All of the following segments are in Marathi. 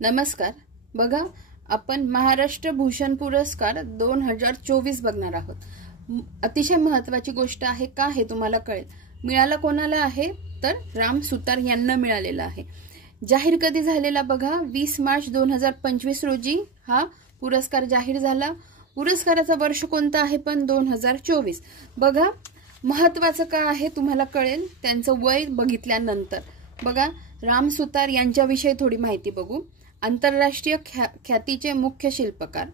नमस्कार। बघा, आपण महाराष्ट्र भूषण पुरस्कार 2024 बघणार आहोत। अतिशय महत्त्वाची गोष्ट आहे का हे तुम्हाला कळेल। मिळाला कोणाला आहे तर राम सुतार यांना मिळालेला आहे। जाहीर कधी झालेला बघा, 20 मार्च 2025 रोजी हा पुरस्कार जाहीर झाला। पुरस्काराचा वर्ष कोणता आहे पण 2024। बघा, महत्त्वाचं का आहे तुम्हाला कळेल त्यांचं वय बघितल्यानंतर। बघा, राम सुतार यांच्याविषयी थोडी माहिती बघू। आंतरराष्ट्रीय ख्यातीचे मुख्य शिल्पकार,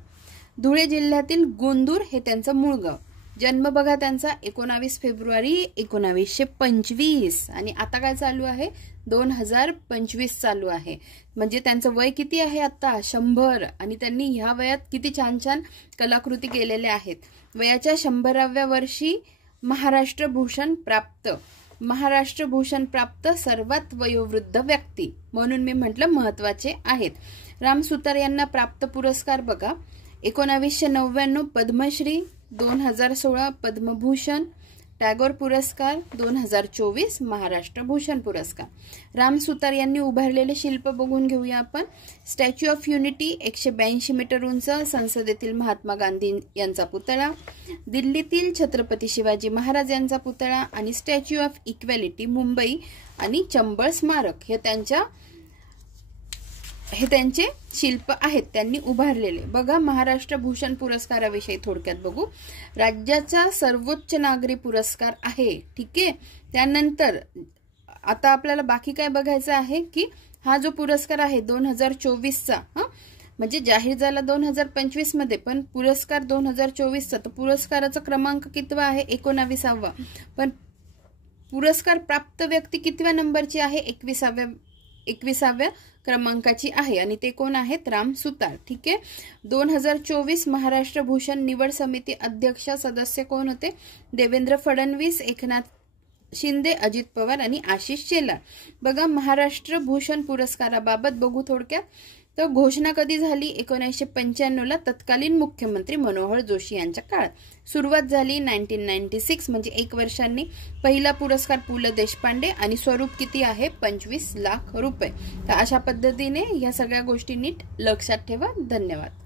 धुळे जिल्ह्यातील गोंदूर हे त्यांचं मूळ गाव। जन्म बघा त्यांचा 19 फेब्रुवारी 1925 आणि आता काय चालू आहे 2025 चालू आहे। म्हणजे त्यांचं वय किती आहे आता 100 आणि त्यांनी ह्या वयात किती छान छान कलाकृती केलेल्या आहेत। वयाच्या 100व्या वर्षी महाराष्ट्र भूषण प्राप्त सर्वात वयोवृद्ध व्यक्ती म्हणून मी म्हटलं महत्त्वाचे आहेत। राम सुतार यांना प्राप्त पुरस्कार बघा, 1999 पद्मश्री, 2016 पद्मभूषण, टागोर पुरस्कार, 2024 महाराष्ट्र भूषण पुरस्कार। राम सुतार यांनी उभारलेले शिल्प बघून घेऊया आपण। स्टॅच्यू ऑफ युनिटी 182 मीटर उंच, संसदेतील महात्मा गांधी यांचा पुतळा, दिल्लीतील छत्रपती शिवाजी महाराज यांचा पुतळा आणि स्टॅच्यू ऑफ इक्वॅलिटी मुंबई आणि चंबळ स्मारक हे त्यांचे शिल्प आहेत त्यांनी उभारलेले। बघा, महाराष्ट्र भूषण पुरस्काराविषयी थोडक्यात बघू। राज्याचा सर्वोच्च नागरी पुरस्कार आहे, ठीक आहे। त्यानंतर आता आपल्याला बाकी काय बघायचं आहे की हा जो पुरस्कार आहे 2024 चा, म्हणजे जाहीर झाला 2025 मध्ये पण पुरस्कार 2024 चा, तर पुरस्काराचा क्रमांक कितवा आहे 19वा, पण पुरस्कार प्राप्त व्यक्ती कितव्या नंबरची आहे 21व्या क्रमांकाची आहे आणि ते कोण आहेत राम सुतार, ठीक आहे। 2024 महाराष्ट्र भूषण निवड समिती अध्यक्ष सदस्य कोण होते देवेंद्र फडणवीस, एकनाथ शिंदे, अजित पवार आणि आशिष शेलार। बघा, महाराष्ट्र भूषण पुरस्काराबाबत बघू थोडक्यात। तर घोषणा कधी झाली 1995 ला तत्कालीन मुख्यमंत्री मनोहर जोशी यांच्या काळात। सुरुवात झाली 1996 म्हणजे 1 वर्षांनी। पहिला पुरस्कार पु ल देशपांडे आणि स्वरूप किती आहे 25 लाख रुपये। तर अशा पद्धतीने या सगळ्या गोष्टी नीट लक्षात ठेवा। धन्यवाद।